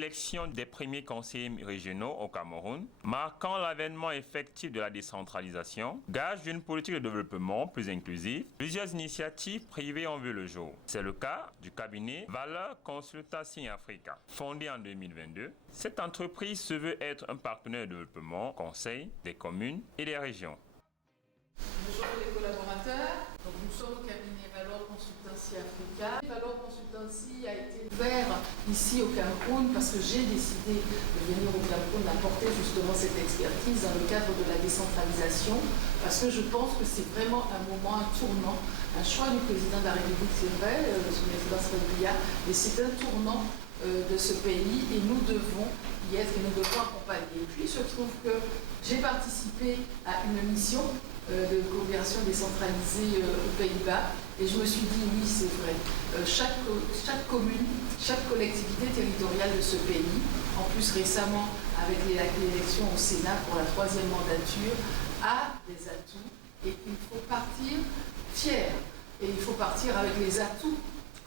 l'élection des premiers conseillers régionaux au Cameroun, marquant l'avènement effectif de la décentralisation, gage d'une politique de développement plus inclusive, plusieurs initiatives privées ont vu le jour. C'est le cas du cabinet Valeur Consultation Africa. Fondé en 2022, cette entreprise se veut être un partenaire de développement, conseil des communes et des régions. Bonjour les collaborateurs. Donc, nous sommes au cabinet Valeur Consultancy Africa. Valeur Consultancy a été ouvert ici au Cameroun parce que j'ai décidé de venir au Cameroun apporter justement cette expertise dans le cadre de la décentralisation parce que je pense que c'est vraiment un moment, un tournant, un choix du président de la République, c'est vrai, son excellence Kabila, et c'est un tournant de ce pays et nous devons y être et nous devons accompagner. Et puis il se trouve que j'ai participé à une mission de coopération décentralisée aux Pays-Bas et je me suis dit oui c'est vrai, chaque commune, chaque collectivité territoriale de ce pays, en plus récemment avec l'élection au Sénat pour la 3e mandature, a des atouts et il faut partir fier et il faut partir avec les atouts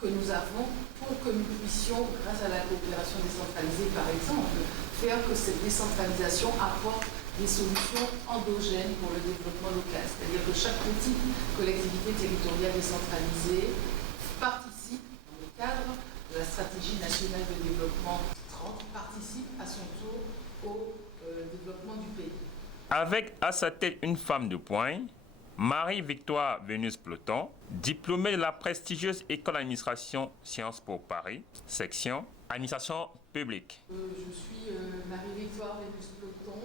que nous avons pour que nous puissions, grâce à la coopération décentralisée par exemple, faire que cette décentralisation apporte des solutions endogènes pour le développement local. C'est-à-dire que chaque petite collectivité territoriale décentralisée participe, dans le cadre de la stratégie nationale de développement 30, participe à son tour au développement du pays. Avec à sa tête une femme de poigne, Marie-Victoire Vénus-Ploton, diplômée de la prestigieuse École d'administration Sciences Po Paris, section administration publique. Je suis Marie-Victoire Vénus-Ploton.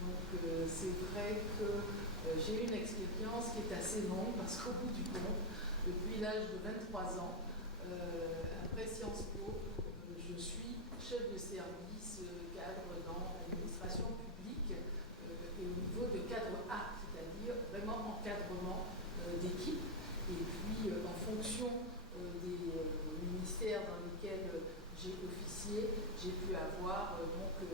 Donc c'est vrai que j'ai une expérience qui est assez longue parce qu'au bout du compte, depuis l'âge de 23 ans, après Sciences Po, je suis chef de service cadre dans l'administration publique et au niveau de cadre A, c'est-à-dire vraiment encadrement d'équipe. Et puis en fonction des ministères dans lesquels j'ai officié, j'ai pu avoir donc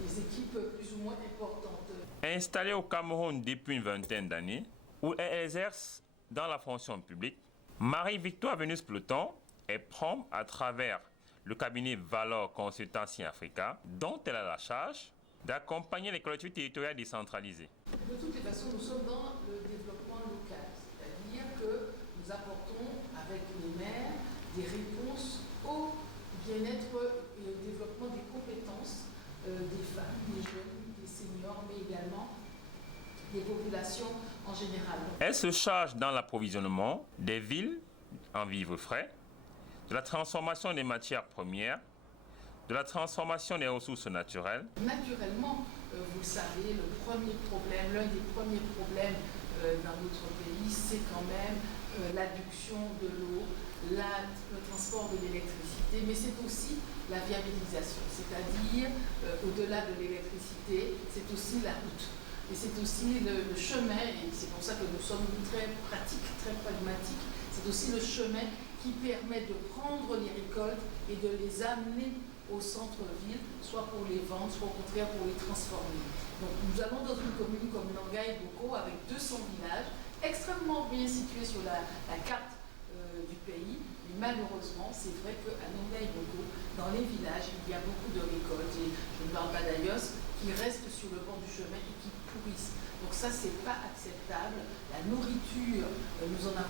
des équipes plus ou moins importantes. Installée au Cameroun depuis une vingtaine d'années, où elle exerce dans la fonction publique, Marie-Victoire Vénus-Ploton est prompte à travers le cabinet Valeur Consultancy Africa, dont elle a la charge d'accompagner les collectivités territoriales décentralisées. De toutes les façons, nous sommes dans le développement local, c'est-à-dire que nous apportons avec les maires des réponses au bien-être et au développement des compétences des femmes, des jeunes, des seniors, mais également des populations en général. Elle se charge dans l'approvisionnement des villes en vivres frais, de la transformation des matières premières, de la transformation des ressources naturelles. Naturellement, vous le savez, l'un des premiers problèmes dans notre pays, c'est quand même l'adduction de l'eau, le transport de l'électricité, mais c'est aussi la viabilisation, c'est-à-dire au-delà de l'électricité, c'est aussi la route. Et c'est aussi le chemin, et c'est pour ça que nous sommes très pratiques, très pragmatiques, c'est aussi le chemin qui permet de prendre les récoltes et de les amener au centre-ville, soit pour les vendre, soit au contraire pour les transformer. Donc nous allons dans une commune comme Nanga et Boko avec 200 villages, extrêmement bien situés sur la carte du pays, mais malheureusement c'est vrai qu'à Nanga et Boko, dans les villages, il y a beaucoup de récoltes, et je ne parle pas d'Ayos, qui restent sur le bord du chemin et qui pourrissent. Donc ça, c'est pas acceptable. La nourriture, nous en avons